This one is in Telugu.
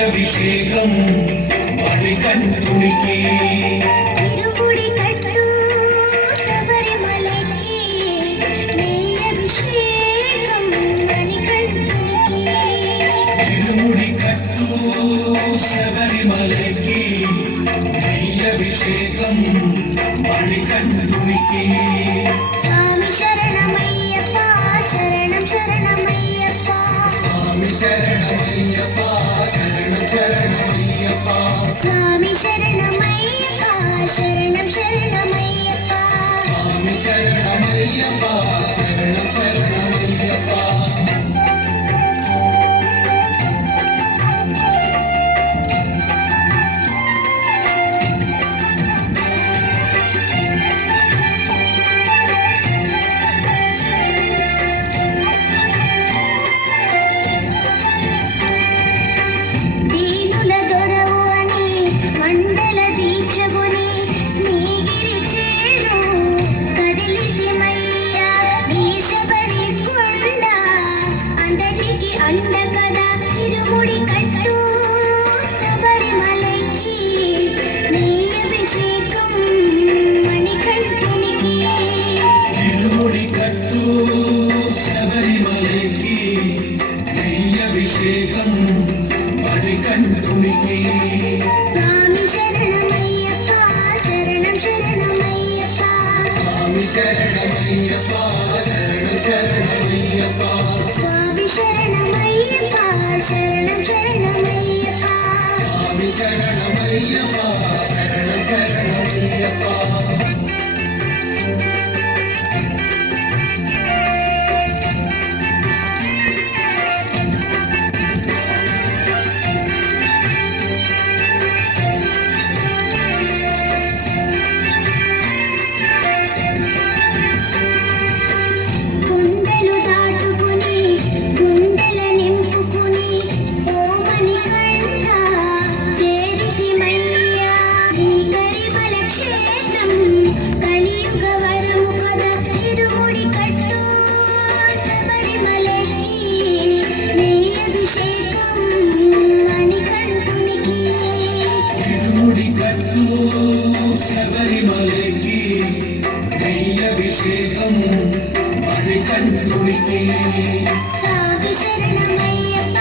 అభిషేకం మణికంఠునికి తిరుముడి కట్టు శబరిమలకి నీ అభిషేకం మణికంఠునికి తిరుముడి కట్టు శబరిమలకి నీ అభిషేకం మణికంఠునికి స్వామి శరణమయ్యప్ప శరణం శరణమయ్యప్ప స్వామి శరణమయ్యప్ప శరణం శరణమయ్యప్ప స్వామి శరణమయ్యప్ప శరణం శరణమయ్యప్ప స్వామి శరణమయ్యప్ప శరణం శరణమయ్యప్ప దీనుల దొరవు అని మండల దీక్షగుని నీగిరి చేరు కదిలితిమయ్యా నీ శబరి కొండ అందరికి అండ కదా తిరుముడి కట్టు శబరిమలకి నీ అభిషేకం మణికంఠునికి తిరుముడి కట్టు శబరిమలకి నీ అభిషేకం మణికంఠునికి స్వామి శరణమయ్యప్ప శరణం శరణమయ్యప్ప స్వామి శరణమయ్యప్ప శరణం శరణమయ్యప్ప స్వామి శరణమయ్యప్ప శరణం శరణమయ్యప్ప స్వామి శరణమయ్యప్ప శరణం శరణమయ్యప్ప గుండెలు దాటుకుని గుండెల నింపుకుని ఓమని కంట చేరితిమయ్యా నీ కరిమల క్షేత్రం కలియుగ వరము కదా తిరుముడి కట్టు శబరిమలకి నీ అభిషేకం మణికంఠునికి తిరుముడి కట్టు శబరిమలకి నీ అభిషేకం మణికంఠునికి స్వామి శరణమయ్యప్ప